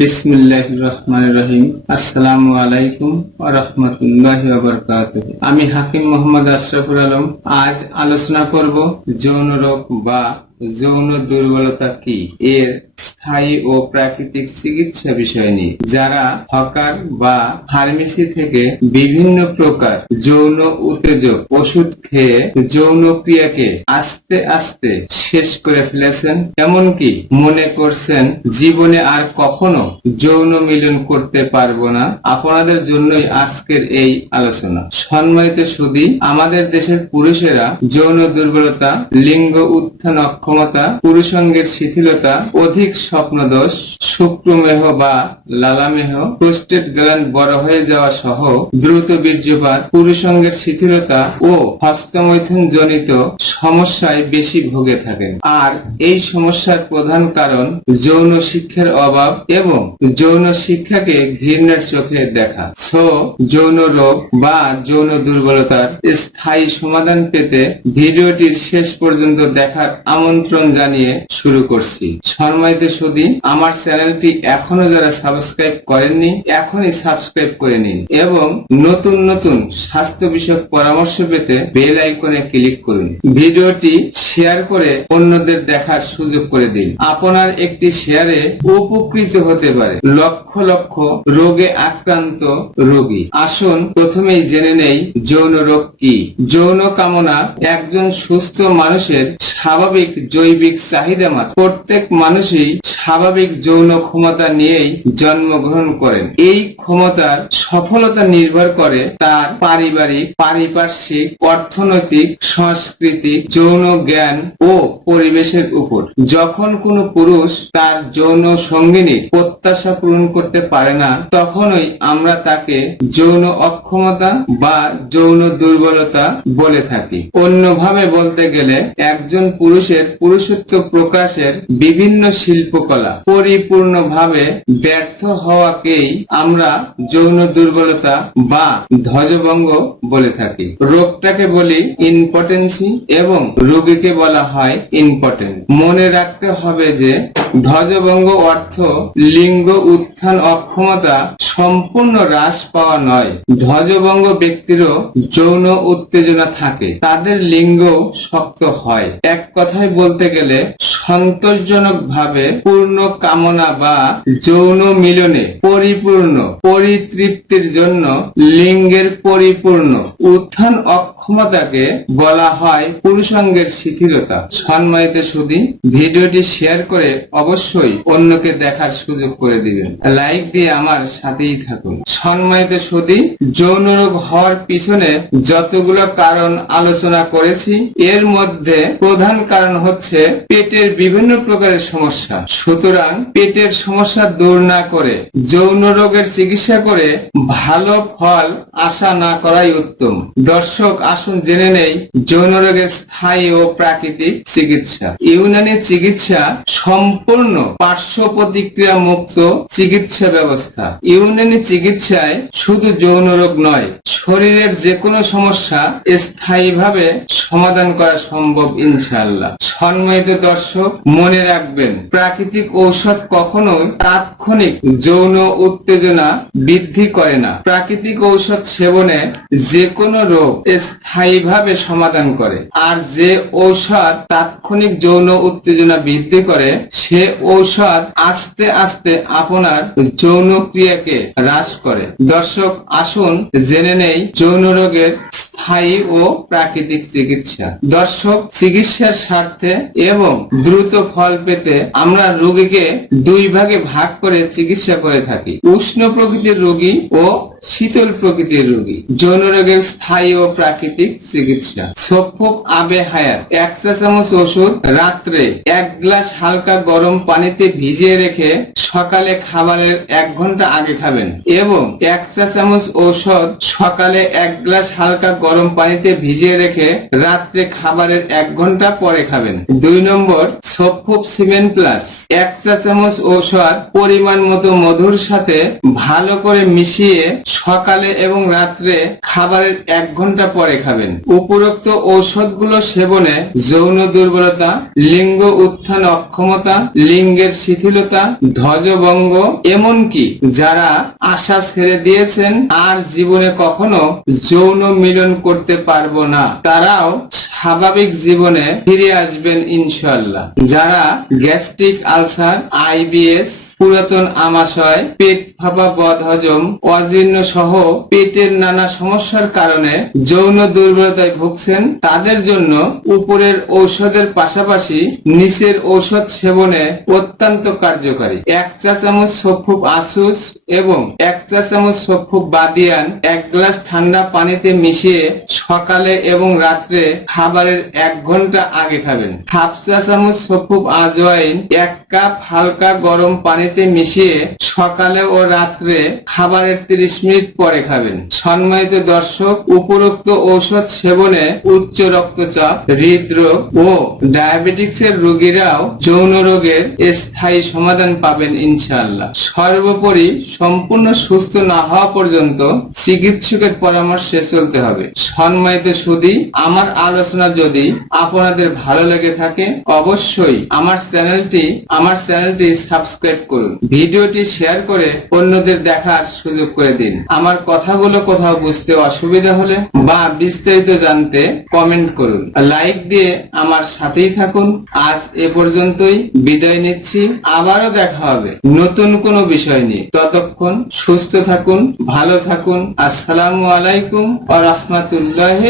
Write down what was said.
বিসমিল্লাহ রহমান রহিম আসসালামু আলাইকুম রহমতুল্লাহ আমি হাকিম মোহাম্মদ আশরাফুল আলম। আজ আলোচনা করব যৌন রোগ বা যৌন দুর্বলতা কি? এর স্থায়ী ও প্রাকৃতিক চিকিৎসা বিষয় নিয়ে। যারা হকার বা ফার্মেসি থেকে বিভিন্ন প্রকার যৌন উত্তেজক ওষুধ খেয়ে যৌন ক্রিয়াকে আস্তে আস্তে শেষ করে ফেলেছেন, এমনকি মনে করছেন জীবনে আর কখনো যৌন মিলন করতে পারব না। আপনাদের জন্যই আজকের এই আলোচনা। সম্মানিত সুদী, আমাদের দেশের পুরুষেরা যৌন দুর্বলতা, লিঙ্গ উত্থান অক্ষমতা পুরুষাঙ্গের শিথিলতা, অধিক স্বপ্নদোষ, শুক্রমেহ বা লালামেহ, প্রোস্টেট গ্ল্যান্ড বড় হয়ে যাওয়া সহ দ্রুত বীর্যপাত, পুরুষাঙ্গের শিথিলতা ও হস্তমৈথুন জনিত সমস্যায় বেশি ভোগে থাকেন। আর এই সমস্যার প্রধান কারণ যৌন শিক্ষার অভাব এবং যৌন শিক্ষাকে ঘৃণার চোখে দেখা। সো, যৌন রোগ বা যৌন দুর্বলতার স্থায়ী সমাধান পেতে ভিডিওটির শেষ পর্যন্ত দেখার আমন্ত্রণ জানিয়ে শুরু করছি। সম্মানিত সুদী আমার চ্যানেলটি এখনও যারা সাবস্ক্রাইব করেননি, এখনই সাবস্ক্রাইব করে নিন এবং নতুন নতুন স্বাস্থ্য বিষয়ক পরামর্শ পেতে বেল আইকনে ক্লিক করুন। ভিডিওটি শেয়ার করে অন্যদের দেখার সুযোগ করে দিন। আপনার একটি শেয়ারে উপকৃত হতে পারে। লক্ষ লক্ষ রোগে আক্রান্ত রোগী। আসুন প্রথমেই জেনে নেই যৌন রোগ কি। যৌন কামনা একজন সুস্থ মানুষের স্বাভাবিক জৈবিক চাহিদা মাত্র। প্রত্যেক মানুষই স্বাভাবিক যৌন ক্ষমতা নিয়েই জন্মগ্রহণ করেন। এই ক্ষমতার সফলতা নির্ভর করে তার পারিবারিক, পারিপার্শ্বিক, অর্থনৈতিক, সাংস্কৃতিক, যৌন জ্ঞান ও পরিবেশের উপর। যখন কোনো পুরুষ তার যৌন সঙ্গিনীর প্রত্যাশা পূরণ করতে পারে না, তখনই আমরা তাকে যৌন অক্ষমতা বা যৌন দুর্বলতা বলে থাকি। অন্যভাবে বলতে গেলে একজন পুরুষের পুরুষত্ব প্রকাশের বিভিন্ন শিল্পকলা। পরিপূর্ণভাবে ব্যর্থ হওয়াকেই আমরা যৌন দুর্বলতা বা ধ্বজভঙ্গ বলে থাকি। রোগটাকে বলি ইম্পর্টেন্সি এবং রোগীকে বলা হয় ইম্পর্টেন্ট। মনে রাখতে হবে যে ধ্বজভঙ্গ অর্থ লিঙ্গ উত্থান অক্ষমতা সম্পূর্ণ হ্রাস পাওয়া নয়। ধ্বজভঙ্গ ব্যক্তিরও যৌন উত্তেজনা থাকে। তাদের লিঙ্গ শক্ত হয়। কথায় বলতে গেলে সন্তোষজনক ভাবে পূর্ণ কামনা বা যৌন মিলনে পরিপূর্ণ পরিতৃপ্তির জন্য লিঙ্গের পরিপূর্ণ উত্থান অক্ষমতাকে বলা হয় পুরুষাঙ্গের শিথিলতা। সম্মানিত সুদী ভিডিওটি শেয়ার করে অবশ্যই অন্যকে দেখার সুযোগ করে দিবেন। লাইক দিয়ে আমার সাথেই থাকুন। সম্মানিত সুদী যৌন রোগ হওয়ার পিছনে যতগুলো কারণ আলোচনা করেছি, এর মধ্যে প্রধান কারণ হচ্ছে পেটের বিভিন্ন প্রকারের সমস্যা। সুতরাং পেটের সমস্যা দূর না করে, যৌন রোগের চিকিৎসা করে ভালো ফল আশা না করাই উত্তম। দর্শক, আসুন জেনে নেই যৌন রোগের স্থায়ী ও প্রাকৃতিক চিকিৎসা। ইউনানি চিকিৎসা সম্পূর্ণ পার্শ্ব প্রতিক্রিয়া মুক্ত চিকিৎসা ব্যবস্থা। ইউনানি চিকিৎসায় শুধু যৌন রোগ নয়, শরীরের যে কোনো সমস্যা স্থায়ীভাবে সমাধান করা সম্ভব ইনশাআল্লাহ। সম্মানিত দর্শক, মনে রাখবেন, প্রাকৃতিক ঔষধ কখনো তাৎক্ষণিক যৌন উত্তেজনা বৃদ্ধি করে না। প্রাকৃতিক ঔষধ সেবনে যে কোনো রোগ স্থায়ীভাবে সমাধান করে। আর যে ঔষধ তাৎক্ষণিক যৌন উত্তেজনা বৃদ্ধি করে, সে ঔষধ আস্তে আস্তে আপনার যৌন ক্রিয়াকে হ্রাস করে। দর্শক, আসুন জেনে নেই যৌন রোগের স্থায়ী ও প্রাকৃতিক চিকিৎসা। দর্শক চিকিৎসার স্বার্থে এবং দ্রুত ফল পেতে আমরা রোগীকে দুই ভাগে ভাগ করে চিকিৎসা করে থাকি। উষ্ণ প্রকৃতির রোগী ও শীতল প্রকৃতির রোগী। যৌন রোগের স্থায়ী ও প্রাকৃতিক চিকিৎসা। সফক আবে হায়ার এক চা চামচ ওষুধ রাত্রে এক গ্লাস হালকা গরম পানিতে ভিজিয়ে রেখে সকালে খাবারের এক ঘণ্টা আগে খাবেন। এবং এক চা চামচ ঔষধ সকালে এক গ্লাস হালকা গরম পানিতে ভিজিয়ে রেখে রাত্রে খাবারের এক ঘণ্টা পরে খাবেন। দুই নম্বর সফুপ সিমেন্ট প্লাস। এক চা চামচ ঔষধ পরিমাণ মতো মধুর সাথে ভালো করে মিশিয়ে সকালে এবং রাত্রে খাবারের এক ঘণ্টা পরে খাবেন। উপরোক্ত ঔষধগুলো সেবনে যৌন দুর্বলতা, লিঙ্গ উত্থান অক্ষমতা, লিঙ্গের শিথিলতা, ধ্বজভঙ্গ, এমনকি যারা আশা ছেড়ে দিয়েছেন আর জীবনে কখনো যৌন মিলন করতে পারব না, তারাও স্বাভাবিক জীবনে ফিরে আসবেন ইনশাল্লাহ যারা গ্যাস্ট্রিক আলসার, আইবিএস, পুরাতন আমাশয়, পেট ফাঁপা বদ হজম অজীর্ণ সহ পেটের নানা সমস্যার কারণে যৌন দুর্বলতায় ভুগছেন। তাদের জন্য উপরের ঔষধের পাশাপাশি নিচের ঔষধ সেবনে অত্যন্ত কার্যকারী। এক চা চামচ সফুক আসুস এবং এক চা চামচ সফুক বাদিয়ান এক গ্লাস ঠান্ডা পানিতে মিশিয়ে সকালে এবং রাত্রে খাবারের এক ঘণ্টা আগে খাবেন। হাফ চা চামচ সফুক আজওয়াইন এক কাপ হালকা গরম পানিতে মিশিয়ে সকালে ও রাত্রে খাবারের 30 মিনিট পরে খাবেন। সম্মানিত দর্শক, উপরোক্ত ঔষধ সেবনে উচ্চ রক্তচাপ, হৃদরোগ ও ডায়াবেটিক্সের রোগীরাও যৌন রোগের স্থায়ী সমাধান পাবেন ইনশাআল্লাহ। সর্বোপরি সম্পূর্ণ সুস্থ না হওয়া পর্যন্ত চিকিৎসকের পরামর্শে চলতে হবে। সম্মানিত সুদী আমার আলোচনা যদি আপনাদের ভালো লেগে থাকে, অবশ্যই আমার চ্যানেলটি আমার চ্যানেলটি সাবস্ক্রাইব করুন। ভিডিওটি শেয়ার করে অন্যদের দেখার সুযোগ করে দিন। আমার কথাগুলো কোথাও বুঝতে অসুবিধা হলে বা বিস্তারিত জানতে কমেন্ট করুন। লাইক দিয়ে আমার সাথেই থাকুন। আজ এ পর্যন্তই। বিদায় নিচ্ছি। আবারও দেখা হবে নতুন কোনো বিষয় নিয়ে। ততক্ষণ সুস্থ থাকুন, ভালো থাকুন। আসসালামু আলাইকুম আ রহমতুল্লাহ